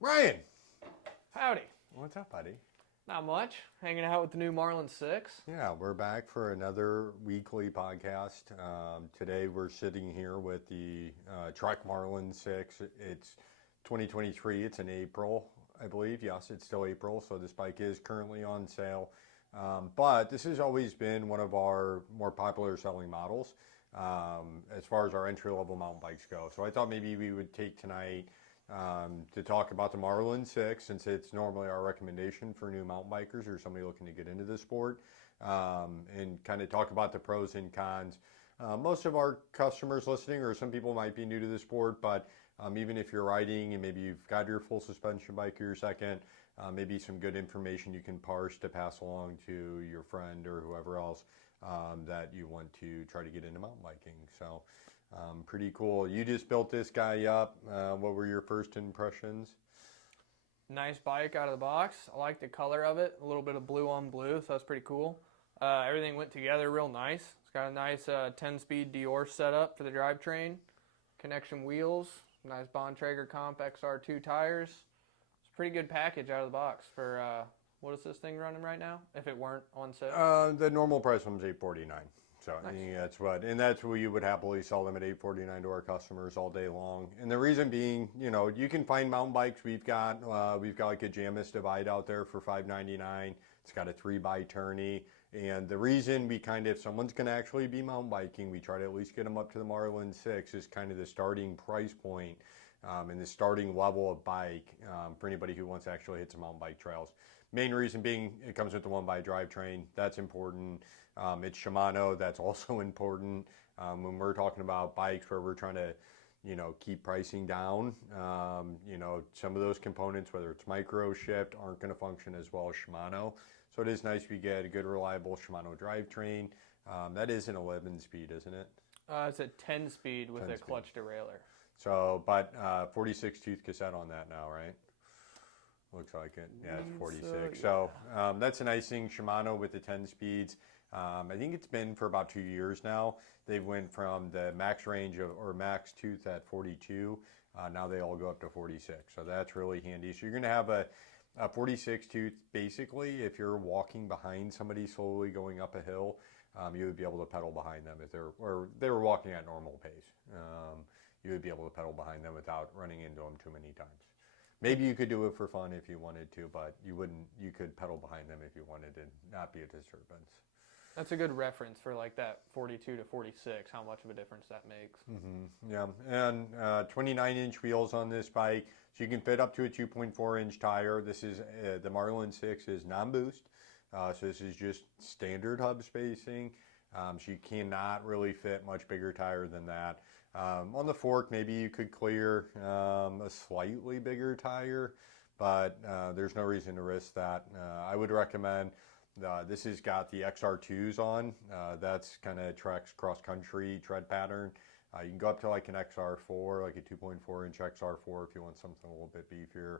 Ryan, Howdy. what's up, buddy? Not much. Hanging out with the new Marlin 6. Yeah, we're back for another weekly podcast. Today we're sitting here with the Trek Marlin 6. It's 2023. It's in April, I believe. Yes, it's still April, so this bike is currently on sale. But this has always been one of our more popular selling models as far as our entry level mountain bikes go. So I thought maybe we would take tonight to talk about the Marlin 6, since it's normally our recommendation for new mountain bikers or somebody looking to get into the sport, and kind of talk about the pros and cons. Most of our customers listening, or some people might be new to the sport, but even if you're riding and maybe you've got your full suspension bike or your second, maybe some good information you can parse to pass along to your friend or whoever else that you want to try to get into mountain biking. So pretty cool. You just built this guy up. What were your first impressions? Nice bike out of the box. I like the color of it. A little bit of blue on blue, so that's pretty cool. Everything went together real nice. It's got a nice 10-speed Dior setup for the drivetrain. Connection wheels. Nice Bontrager Comp XR2 tires. It's a pretty good package out of the box for what is this thing running right now? If it weren't on sale. The normal price one's $849. So Nice. I think that's what you would happily sell them at $849 to our customers all day long. And the reason being, you can find mountain bikes. We've got like a Jamis Divide out there for $599. It's got a 3x tourney. And the reason if someone's going to actually be mountain biking, we try to at least get them up to the Marlin 6 is kind of the starting price point and the starting level of bike for anybody who wants to actually hit some mountain bike trails. Main reason being it comes with the 1x drivetrain. That's important. It's Shimano. That's also important. When we're talking about bikes where we're trying to, keep pricing down, some of those components, whether it's micro shipped, aren't going to function as well as Shimano. So it is nice we get a good, reliable Shimano drivetrain. That is an 11-speed, isn't it? It's a 10-speed with 10 a speed. clutch derailleur. So, but 46 tooth cassette on that now, right? Looks like it. Yeah, it's 46. So that's a nice thing. Shimano with the 10 speeds. I think it's been for about 2 years now. They've went from the max range or max tooth at 42. Now they all go up to 46. So that's really handy. So you're going to have a 46 tooth basically if you're walking behind somebody slowly going up a hill. You would be able to pedal behind them if they were walking at normal pace. You would be able to pedal behind them without running into them too many times. Maybe you could do it for fun if you wanted to, but you wouldn't. You could pedal behind them if you wanted to not be a disturbance. That's a good reference for like that 42 to 46, how much of a difference that makes. Yeah, and 29-inch wheels on this bike, so you can fit up to a 2.4-inch tire. This is the Marlin 6 is non-boost, so this is just standard hub spacing. So you cannot really fit much bigger tire than that. On the fork, maybe you could clear a slightly bigger tire, but there's no reason to risk that. I would recommend this has got the XR2s on. That's kind of Trek's cross-country tread pattern. You can go up to like an XR4, like a 2.4-inch XR4 if you want something a little bit beefier,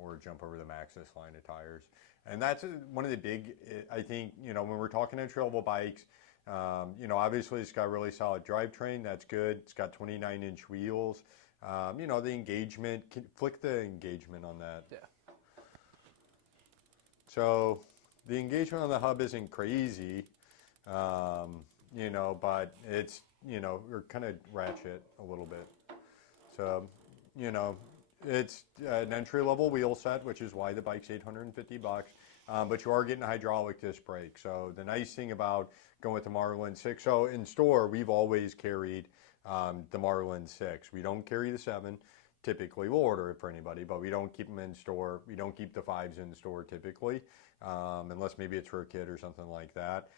or jump over the Maxxis line of tires. And that's one of the big, I think, when we're talking entry-level bikes, obviously it's got a really solid drivetrain. That's good. It's got 29-inch wheels. The engagement, flick the engagement on that. Yeah. So the engagement on the hub isn't crazy, but it's, we're kind of ratchet a little bit. So, it's an entry-level wheel set, which is why the bike's $850. But you are getting a hydraulic disc brake. So the nice thing about going with the Marlin 6, so in store, we've always carried the Marlin 6. We don't carry the 7. Typically, we'll order it for anybody, but we don't keep them in store. We don't keep the 5s in store typically, unless maybe it's for a kid or something like that.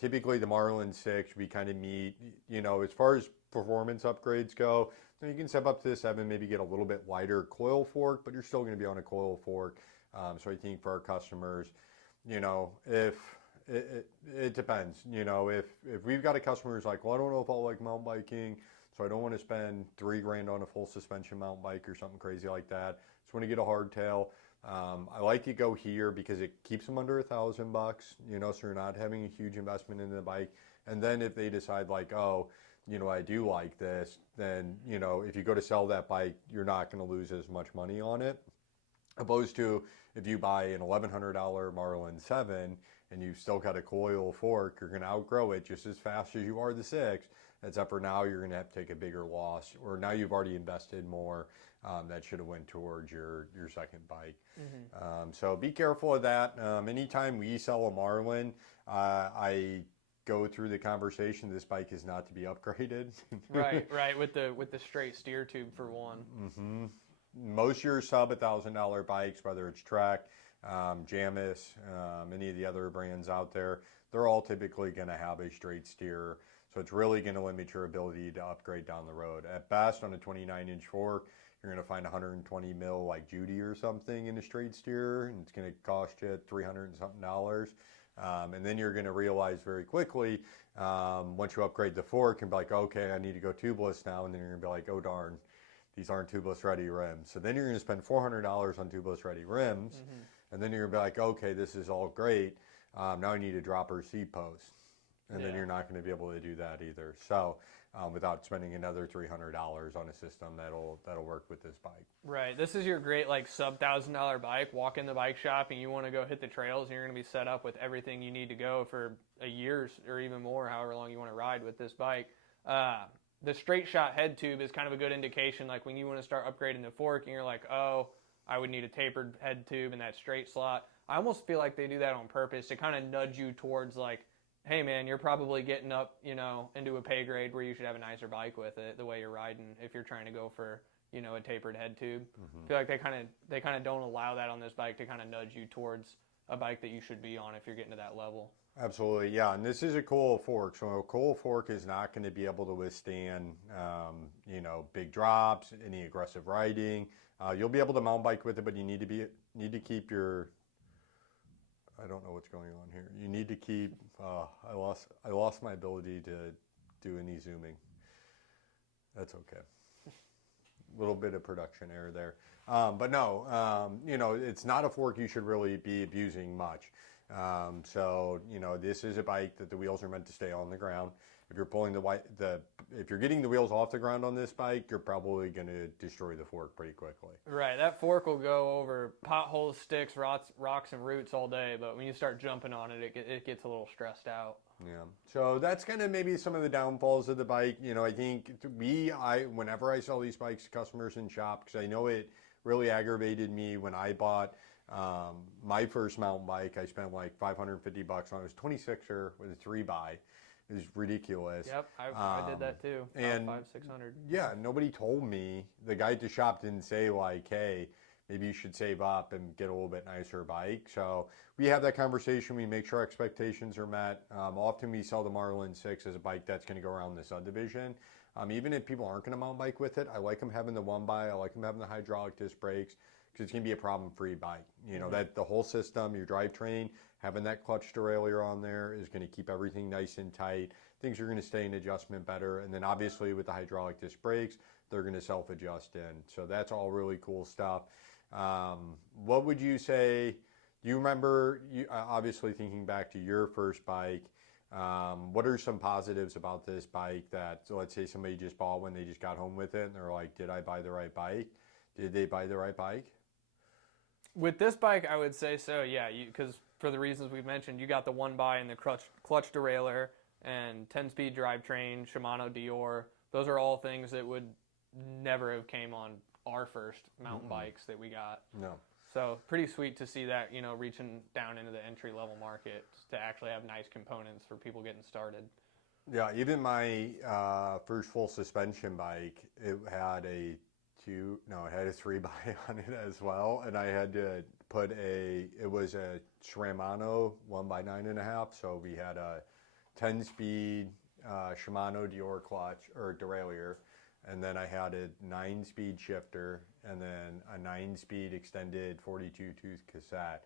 Typically, the Marlin 6, we kind of meet, as far as performance upgrades go, you can step up to the 7, maybe get a little bit lighter coil fork, but you're still going to be on a coil fork. So I think for our customers, if it depends, if we've got a customer who's like, well, I don't know if I'll like mountain biking, so I don't want to spend $3,000 on a full suspension mountain bike or something crazy like that. Just want to get a hardtail. I like to go here because it keeps them under $1,000, so you're not having a huge investment into the bike. And then if they decide like, oh, I do like this, then, if you go to sell that bike, you're not going to lose as much money on it. Opposed to if you buy an $1,100 Marlin 7 and you've still got a coil fork, you're going to outgrow it just as fast as you are the 6. Except for now, you're going to have to take a bigger loss, or now you've already invested more. That should have went towards your second bike. So be careful of that. Anytime we sell a Marlin, I go through the conversation. This bike is not to be upgraded. Right. With the straight steer tube for one. Most of your sub $1,000 bikes, whether it's Trek, Jamis, any of the other brands out there, they're all typically going to have a straight steer. So it's really going to limit your ability to upgrade down the road. At best, on a 29-inch fork, you're going to find 120 mil like Judy or something in a straight steer, and it's going to cost you $300 and something. And then you're going to realize very quickly, once you upgrade the fork, and be like, okay, I need to go tubeless now. And then you're going to be like, oh darn, these aren't tubeless ready rims. So then you're going to spend $400 on tubeless ready rims. And then you're going to be like, okay, this is all great. Now I need a dropper seat post. And then you're not going to be able to do that either. So without spending another $300 on a system that'll work with this bike. Right. This is your great like sub $1,000 bike. Walk in the bike shop and you want to go hit the trails, and you're going to be set up with everything you need to go for a year or even more, however long you want to ride with this bike. The straight shot head tube is kind of a good indication. Like when you want to start upgrading the fork and you're like, oh, I would need a tapered head tube in that straight slot. I almost feel like they do that on purpose to kind of nudge you towards like, hey man, you're probably getting up, into a pay grade where you should have a nicer bike with it, the way you're riding, if you're trying to go for, a tapered head tube. I feel like they kind of don't allow that on this bike to kind of nudge you towards a bike that you should be on if you're getting to that level. Absolutely, yeah. And this is a coil fork, so a coil fork is not going to be able to withstand, big drops, any aggressive riding. You'll be able to mountain bike with it, but you need to keep your. I don't know what's going on here. You need to keep. I lost my ability to do any zooming. That's okay. A little bit of production error there, but no. It's not a fork you should really be abusing much. So this is a bike that the wheels are meant to stay on the ground. If you're pulling if you're getting the wheels off the ground on this bike, you're probably going to destroy the fork pretty quickly. Right, that fork will go over potholes, sticks, rocks, and roots all day. But when you start jumping on it, it gets a little stressed out. Yeah. So that's kind of maybe some of the downfalls of the bike. I think whenever I sell these bikes to customers in shop, because I know it really aggravated me when I bought my first mountain bike. I spent like $550 on it. It was 26er with a 3x. It was ridiculous. Yep, I did that too. And $500-600. Yeah, nobody told me. The guy at the shop didn't say like, hey, maybe you should save up and get a little bit nicer bike. So we have that conversation. We make sure our expectations are met. Often we sell the Marlin 6 as a bike that's going to go around the subdivision. Even if people aren't going to mountain bike with it, I like them having the 1x. I like them having the hydraulic disc brakes, because it's going to be a problem-free bike. That the whole system, your drivetrain, having that clutch derailleur on there is going to keep everything nice and tight. Things are going to stay in adjustment better. And then obviously with the hydraulic disc brakes, they're going to self-adjust in. So that's all really cool stuff. What would you say, do you remember, obviously thinking back to your first bike, what are some positives about this bike that, so let's say somebody just bought one, they just got home with it, and they're like, did I buy the right bike? Did they buy the right bike? With this bike, I would say so, yeah, because for the reasons we've mentioned, you got the 1x and the clutch derailleur and 10-speed drivetrain, Shimano Dior. Those are all things that would never have came on our first mountain bikes that we got. No. So pretty sweet to see that, reaching down into the entry-level market to actually have nice components for people getting started. Yeah, even my first full suspension bike, it had a 3x on it as well, and I had to put it was a Shimano 1x9.5, so we had a 10-speed Shimano Dior clutch or derailleur, and then I had a 9-speed shifter, and then a 9-speed extended 42-tooth cassette,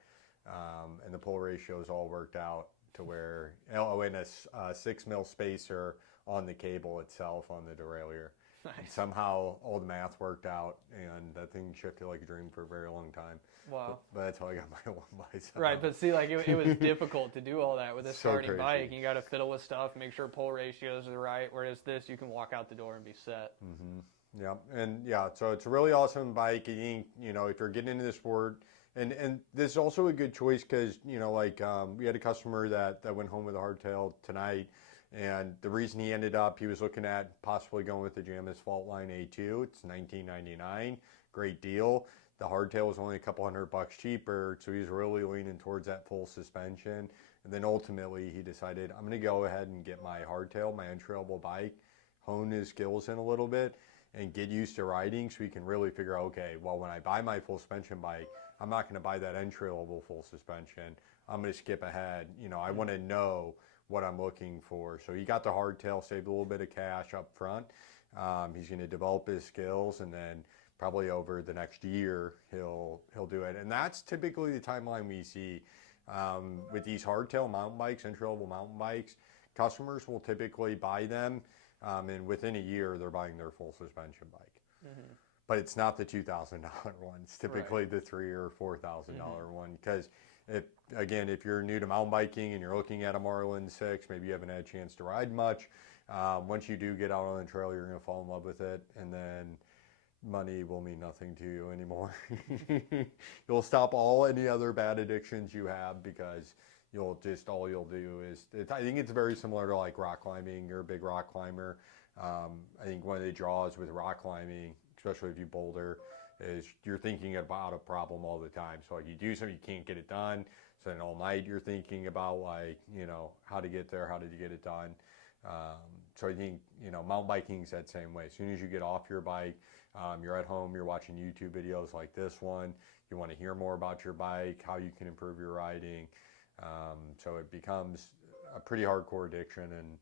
and the pull ratios all worked out to where, and a 6 mil spacer on the cable itself on the derailleur. Nice. Somehow all the math worked out, and that thing shifted like a dream for a very long time. Wow. But that's how I got my one by somehow. Right, but see, like it was difficult to do all that with a So starting crazy. bike. You got to fiddle with stuff, make sure pull ratios are right. Whereas this, you can walk out the door and be set. Yeah, and yeah, so it's a really awesome bike. You think, you know, if you're getting into the sport, and this is also a good choice because, you know, like we had a customer that went home with a hardtail tonight, and the reason he ended up, he was looking at possibly going with the Jamis Faultline A2. It's $19.99, great deal. The hardtail was only a couple $100 cheaper, so he's really leaning towards that full suspension. And then ultimately he decided, I'm going to go ahead and get my hardtail, my entry-level bike, hone his skills in a little bit, and get used to riding so he can really figure out, okay, well, when I buy my full suspension bike, I'm not going to buy that entry-level full suspension. I'm going to skip ahead. You know, I want to know what I'm looking for. So he got the hardtail, saved a little bit of cash up front. He's going to develop his skills, and then probably over the next year he'll do it. And that's typically the timeline we see with these hardtail mountain bikes, entry-level mountain bikes. Customers will typically buy them, and within a year they're buying their full suspension bike. But it's not the $2,000 one. It's typically the $3,000 or $4,000 one, because if you're new to mountain biking and you're looking at a Marlin 6, maybe you haven't had a chance to ride much. Once you do get out on the trail, you're going to fall in love with it, and then money will mean nothing to you anymore. You'll stop any other bad addictions you have, because all you'll do is, I think it's very similar to like rock climbing. You're a big rock climber. I think one of the draws with rock climbing, especially if you boulder, is you're thinking about a problem all the time. So like you do something, you can't get it done. So then all night you're thinking about, like, you know, how to get there, how did you get it done? So I think, you know, mountain biking is that same way. As soon as you get off your bike, you're at home, you're watching YouTube videos like this one. You want to hear more about your bike, how you can improve your riding. So it becomes a pretty hardcore addiction. And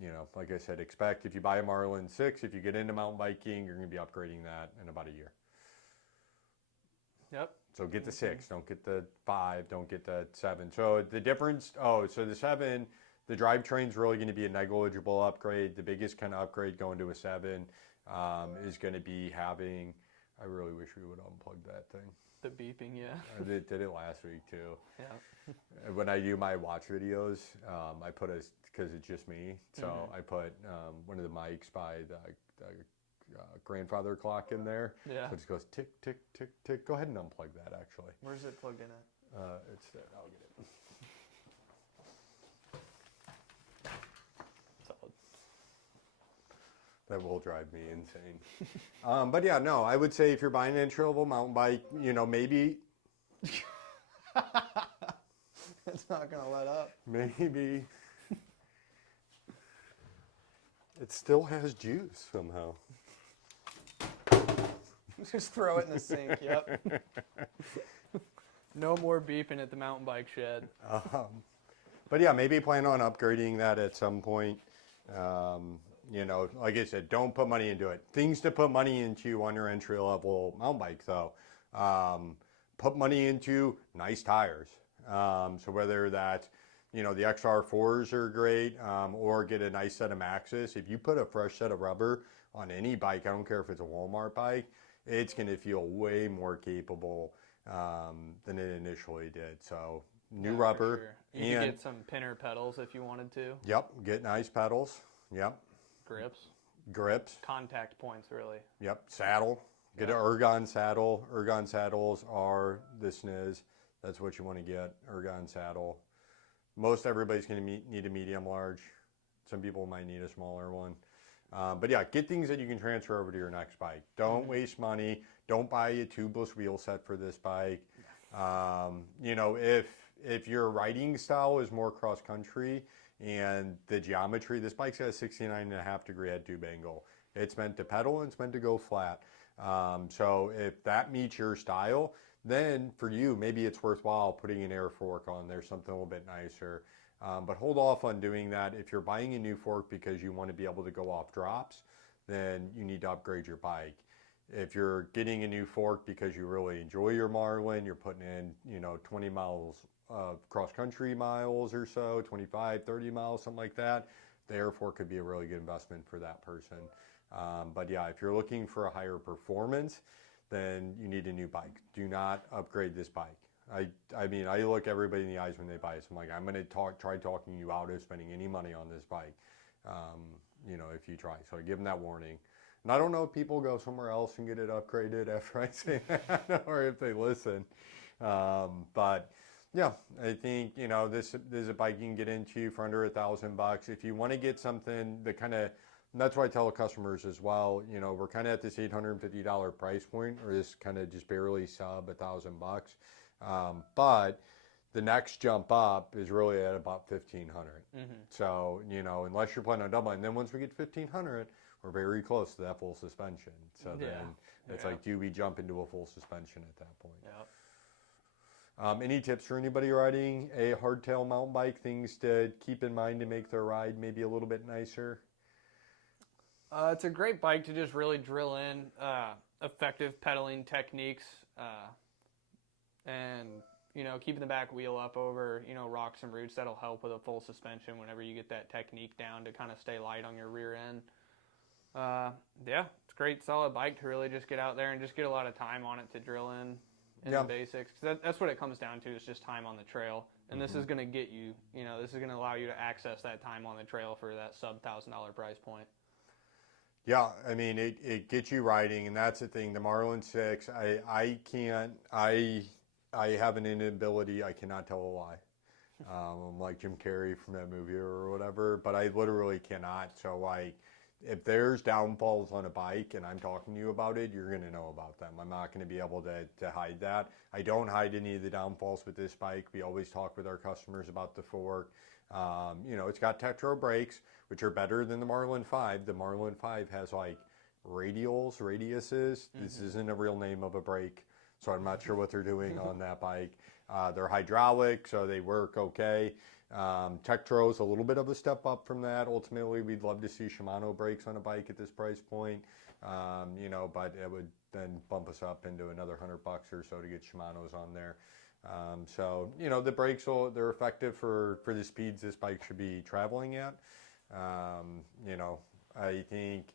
you know, like I said, expect if you buy a Marlin 6, if you get into mountain biking, you're going to be upgrading that in about a year. Yep. So get the 6, don't get the 5, don't get the 7. So the difference, so the 7, the drivetrain's really going to be a negligible upgrade. The biggest kind of upgrade going to a 7 is going to be having, I really wish we would unplug that thing. The beeping, yeah. I did it last week too. Yeah. When I do my watch videos, I put because it's just me, so I put one of the mics by the grandfather clock in there. Yeah. So it just goes tick, tick, tick, tick. Go ahead and unplug that, actually. Where's it plugged in at? It's there. I'll get it. Solid. That will drive me insane. But yeah, no, I would say if you're buying an entry-level mountain bike, you know, maybe It's not going to let up. maybe it still has juice somehow. Just throw it in the sink, yep. No more beeping at the mountain bike shed. But yeah, maybe plan on upgrading that at some point. You know, like I said, don't put money into it. Things to put money into on your entry-level mountain bike, though. Put money into nice tires. So whether that's, you know, the XR4s are great, or get a nice set of Maxxis. If you put a fresh set of rubber on any bike, I don't care if it's a Walmart bike, it's going to feel way more capable than it initially did. So new rubber. Sure. You could get some pinner pedals if you wanted to. Yep, get nice pedals. Yep. Grips. Contact points, really. Yep, saddle. Get an ergon saddle. Ergon saddles are the SNIS. That's what you want to get, ergon saddle. Most everybody's going to need a medium large. Some people might need a smaller one. But yeah, get things that you can transfer over to your next bike. Don't waste money. Don't buy a tubeless wheel set for this bike. You know, if your riding style is more cross country and the geometry, this bike's got a 69.5-degree head tube angle. It's meant to pedal and it's meant to go flat. So if that meets your style, then for you, maybe it's worthwhile putting an air fork on there, something a little bit nicer. But hold off on doing that. If you're buying a new fork because you want to be able to go off drops, then you need to upgrade your bike. If you're getting a new fork because you really enjoy your Marlin, you're putting in, you know, 20 miles of cross-country miles or so, 25, 30 miles, something like that, the air fork could be a really good investment for that person. But yeah, if you're looking for a higher performance, then you need a new bike. Do not upgrade this bike. I mean, I look everybody in the eyes when they buy it. So I'm like, I'm going to try talking you out of spending any money on this bike, if you try. So I give them that warning. And I don't know if people go somewhere else and get it upgraded after I say that or if they listen. But yeah, I think, this is a bike you can get into for under $1,000. If you want to get something that kind of, that's why I tell customers as well, we're kind of at this $850 price point, or this kind of just barely sub $1,000. But the next jump up is really at about 1,500. So, unless you're planning on doubling, and then once we get to 1,500, we're very close to that full suspension. So then it's like, do we jump into a full suspension at that point? Any tips for anybody riding a hardtail mountain bike, things to keep in mind to make their ride maybe a little bit nicer? It's a great bike to just really drill in effective pedaling techniques and, keeping the back wheel up over, rocks and roots. That'll help with a full suspension whenever you get that technique down to kind of stay light on your rear end. It's a great solid bike to really just get out there and just get a lot of time on it to drill in the basics. 'Cause that's what it comes down to, is just time on the trail. And this is going to get you, this is going to allow you to access that time on the trail for that sub $1,000 price point. Yeah, I mean, it gets you riding, and that's the thing. The Marlin 6, I have an inability, I cannot tell a lie. I'm like Jim Carrey from that movie or whatever, but I literally cannot. So, like, if there's downfalls on a bike and I'm talking to you about it, you're going to know about them. I'm not going to be able to hide that. I don't hide any of the downfalls with this bike. We always talk with our customers about the fork. It's got Tektro brakes, which are better than the Marlin 5. The Marlin 5 has like radiuses. This isn't a real name of a brake, so I'm not sure what they're doing on that bike. They're hydraulic, so they work okay. Tektro is a little bit of a step up from that. Ultimately, we'd love to see Shimano brakes on a bike at this price point, but it would then bump us up into another $100 or so to get Shimano's on there. The brakes, they're effective for the speeds this bike should be traveling at. I think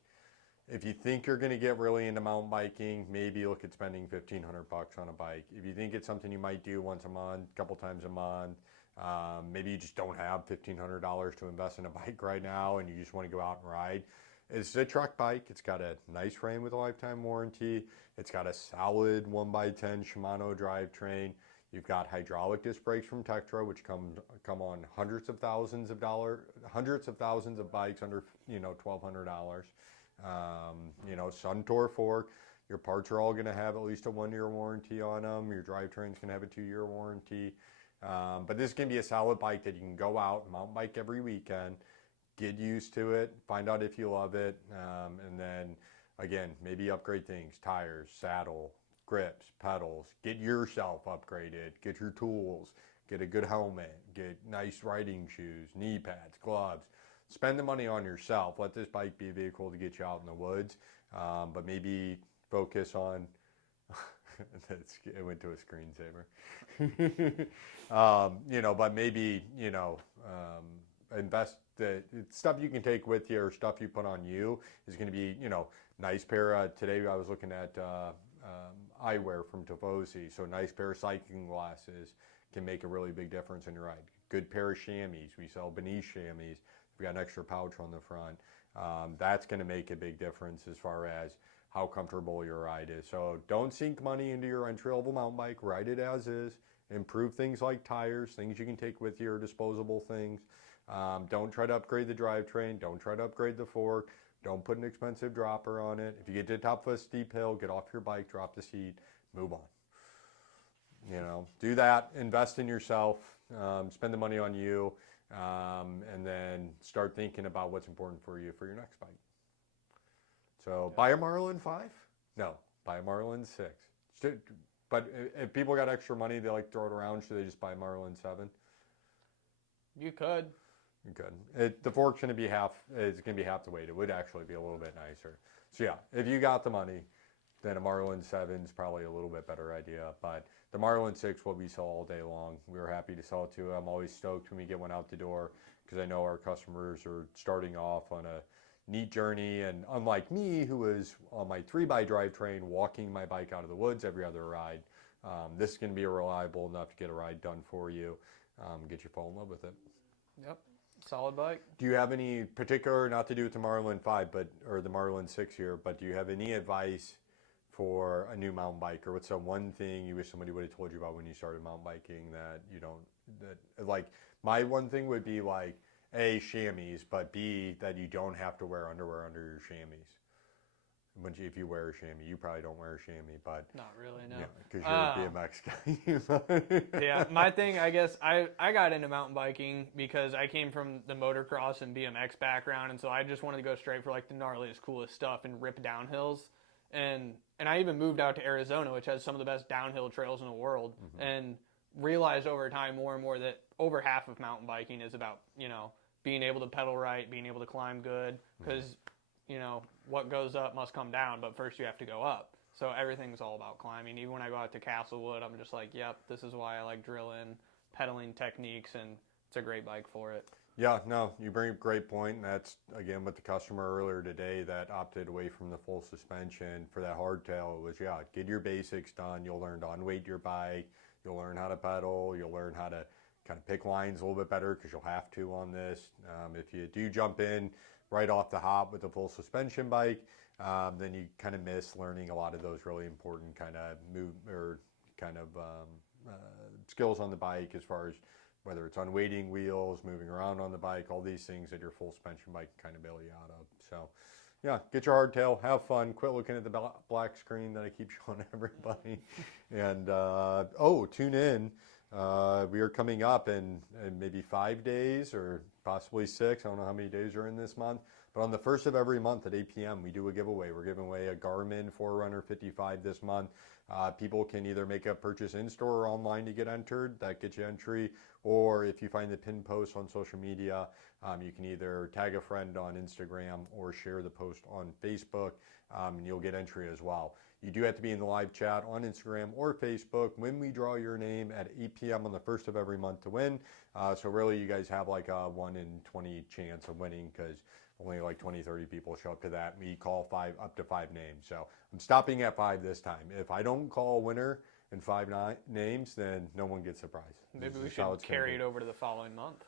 if you think you're going to get really into mountain biking, maybe look at spending $1,500 on a bike. If you think it's something you might do once a month, a couple times a month, maybe you just don't have $1,500 to invest in a bike right now and you just want to go out and ride. It's a Trek bike. It's got a nice frame with a lifetime warranty. It's got a solid 1x10 Shimano drivetrain. You've got hydraulic disc brakes from Tektro, which come on hundreds of thousands of bikes under $1,200. Suntour fork. Your parts are all going to have at least a 1-year warranty on them. Your drivetrain's going to have a 2-year warranty. But this can be a solid bike that you can go out and mountain bike every weekend, get used to it, find out if you love it, and then again, maybe upgrade things: tires, saddle, grips, pedals. Get yourself upgraded, get your tools, get a good helmet, get nice riding shoes, knee pads, gloves. Spend the money on yourself. Let this bike be a vehicle to get you out in the woods, but maybe focus on it went to a screensaver. But maybe, invest the stuff you can take with you, or stuff you put on you is going to be, nice pair. Today I was looking at eyewear from Tifosi. So nice pair of cycling glasses can make a really big difference in your ride. Good pair of chamois. We sell Benice chamois. We've got an extra pouch on the front. That's going to make a big difference as far as how comfortable your ride is. So don't sink money into your entry-level mountain bike. Ride it as is. Improve things like tires, things you can take with you, or disposable things. Don't try to upgrade the drivetrain. Don't try to upgrade the fork. Don't put an expensive dropper on it. If you get to the top of a steep hill, get off your bike, drop the seat, move on. Do that. Invest in yourself. Spend the money on you. And then start thinking about what's important for you for your next bike. So buy a Marlin 5? No, buy a Marlin 6. But if people got extra money, they like to throw it around, should they just buy a Marlin 7? You could. You could. The fork's going to be half the weight. It would actually be a little bit nicer. So yeah, if you got the money, then a Marlin 7 is probably a little bit better idea. But the Marlin 6 will be sold all day long. We were happy to sell it to. I'm always stoked when we get one out the door, because I know our customers are starting off on a neat journey. And unlike me, who was on my 3x drivetrain, walking my bike out of the woods every other ride, this is going to be reliable enough to get a ride done for you, get you fall in love with it. Yep. Solid bike. Do you have any particular, not to do with the Marlin 5, or the Marlin 6 here, but do you have any advice for a new mountain biker? What's the one thing you wish somebody would have told you about when you started mountain biking that you don't, that, like, my one thing would be like, A, chamois, but B, that you don't have to wear underwear under your chamois. If you wear a chamois, you probably don't wear a chamois, but Not really, no. yeah, because you're a BMX guy. Yeah, my thing, I guess, I got into mountain biking because I came from the motocross and BMX background, and so I just wanted to go straight for like the gnarliest, coolest stuff and rip downhills. And I even moved out to Arizona, which has some of the best downhill trails in the world, and realized over time more and more that over half of mountain biking is about, being able to pedal right, being able to climb good, because, what goes up must come down, but first you have to go up. So everything's all about climbing. Even when I go out to Castlewood, I'm just like, yep, this is why I like drilling, pedaling techniques, and it's a great bike for it. Yeah, no, you bring up a great point. And that's, again, with the customer earlier today that opted away from the full suspension for that hardtail. It was, get your basics done. You'll learn to unweight your bike. You'll learn how to pedal. You'll learn how to kind of pick lines a little bit better because you'll have to on this. If you do jump in right off the hop with a full suspension bike, then you kind of miss learning a lot of those really important kind of skills on the bike, as far as whether it's unweighting wheels, moving around on the bike, all these things that your full suspension bike can kind of bail you out of. So, yeah, get your hardtail, have fun, quit looking at the black screen that I keep showing everybody, and tune in. We are coming up in maybe 5 days or possibly 6. I don't know how many days are in this month. But on the first of every month at 8 p.m., we do a giveaway. We're giving away a Garmin 4Runner 55 this month. People can either make a purchase in-store or online to get entered. That gets you entry. Or if you find the pin post on social media, you can either tag a friend on Instagram or share the post on Facebook, and you'll get entry as well. You do have to be in the live chat on Instagram or Facebook when we draw your name at 8 p.m. on the first of every month to win. So really, you guys have like a 1 in 20 chance of winning, because only like 20, 30 people show up to that. We call up to 5 names. So I'm stopping at 5 this time. If I don't call a winner in 5 names, then no one gets a prize. Maybe we should carry it over to the following month.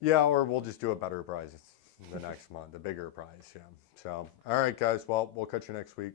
Yeah, or we'll just do a better prize the next month, a bigger prize. Yeah. So, all right, guys. Well, we'll catch you next week.